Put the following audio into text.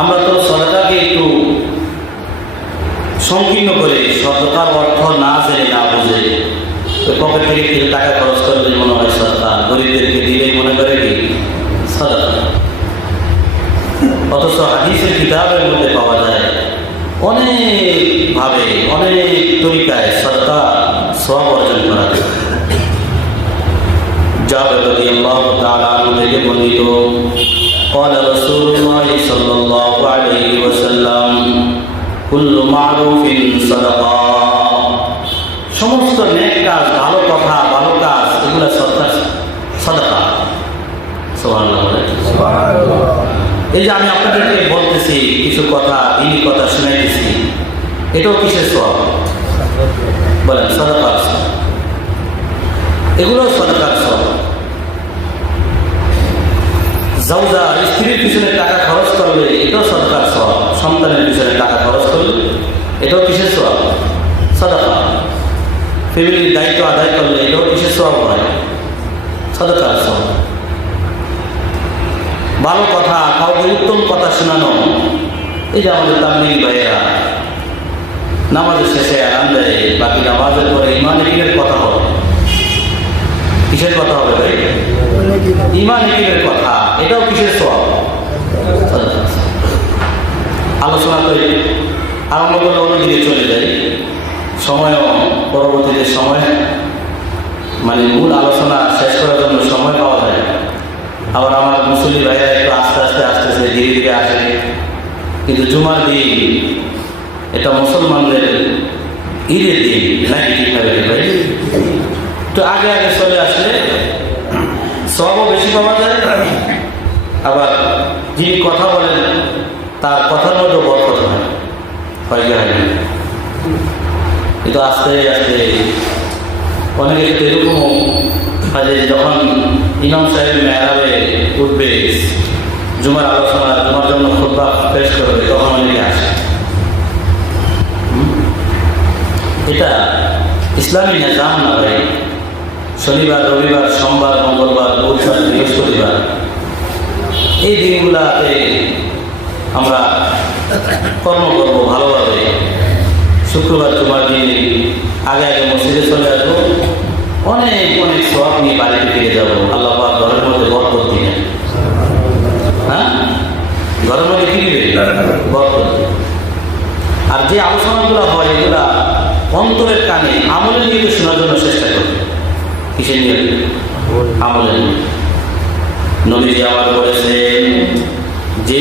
আমরা তো সদকাকে একটু সংকীর্ণ করে সদকার অর্থ না জেনে না বুঝে পকেট থেকে কিছু টাকা খরচ করলে মনে হয় সদকা, গরিবদেরকে দিলেই মনে করে কি সদকা। অথচ হাদিসের কিতাবের মধ্যে পাওয়া যায় অনেকভাবে অনেক তরিকায় সদকা সওয়াব অর্জন করা যায়। জাবের রাদিয়াল্লাহু তাআলা আনহু থেকে বর্ণিত قال رسول الله صلى الله عليه وسلم كل معروف صدقة। সমস্ত নেক কাজ, ভালো কথা, ভালো কাজ, এগুলো সদকা। সুবহানাল্লাহ। এই যে আমি আপনাদেরকে বলতেছি কিছু কথা, দিনী কথা শুনাইতেছি, এটাও কিসের সওয়াব? বলেন সদকার সওয়াব। এগুলো সদকার সওয়াব। জাওজা স্ত্রীর পিছনে টাকা খরচ করলে এটাও সদকার সওয়াব। সন্তানের পিছনে টাকা খরচ করলে এটাও কিসের সওয়াব? সদকা। ফ্যামিলির দায়িত্ব আদায় করলে এটাও কিসের সওয়াব হয়? সদকার সওয়াব। ভালো কথা, কাউকে উত্তম কথা শোনানো, এই যে আমাদের তাবলীগী ভাইয়েরা নামাজের শেষে আরাম দেয়, বাকি নামাজের পরে ইমান একিনের কথা হবে। কিসের কথা হবে ভাই? ইমান একিনের কথা। এটাও কিসের সওয়াব? আলোচনা করে আরম্ভ করলে অন্যদিকে চলে যায়, সময়ও পরবর্তীতে সময় মানে মূল আলোচনা শেষ করার জন্য সময় পাওয়া যায়। আবার আমার মুসল্লি ভাইরা একটু আস্তে আস্তে আসতেছে, ধীরে ধীরে আসে। কিন্তু জুমার দিন এটা মুসলমানদের ঈদের দিন, নাকি ঠিক হবে ভাই? তো আগে আগে চলে আসলে সওয়াবও বেশি পাওয়া যায়, আবার যিনি কথা বলেন তার কথার মধ্যে বরকত হয়। কিন্তু আস্তে আস্তে অনেকে তো এরকমও কাজে যখন ইমাম সাহেব মেহরাবে উঠবে, জুমার আলোচনা, জুমার জন্য খুতবা পেশ করবে, তখন অনেকে আসে। এটা ইসলামী নিজাম না ভাই। শনিবার, রবিবার, সোমবার, মঙ্গলবার, বুধবার, বৃহস্পতিবার, এই দিনগুলাতে আমরা কর্ম করবো ভালোভাবে। শুক্রবার, জুমার দিন আগে আগে মসজিদে চলে আসবো, অনেক অনেক সওয়াব নিয়ে বাড়িতে ফিরে যাবো। আল্লাহ পাক ঘরের মধ্যে বরকত দিবেন। হ্যাঁ, ঘরের মধ্যে কি দিবে? বরকত। আর যে আলোচনাগুলো হয় এগুলা অন্তরের কানে আমলের নিয়ে শোনার জন্য চেষ্টা করবে। কিসের নিয়ে? আমলের নিয়ে। নবীজি আমার বলেছেন, যে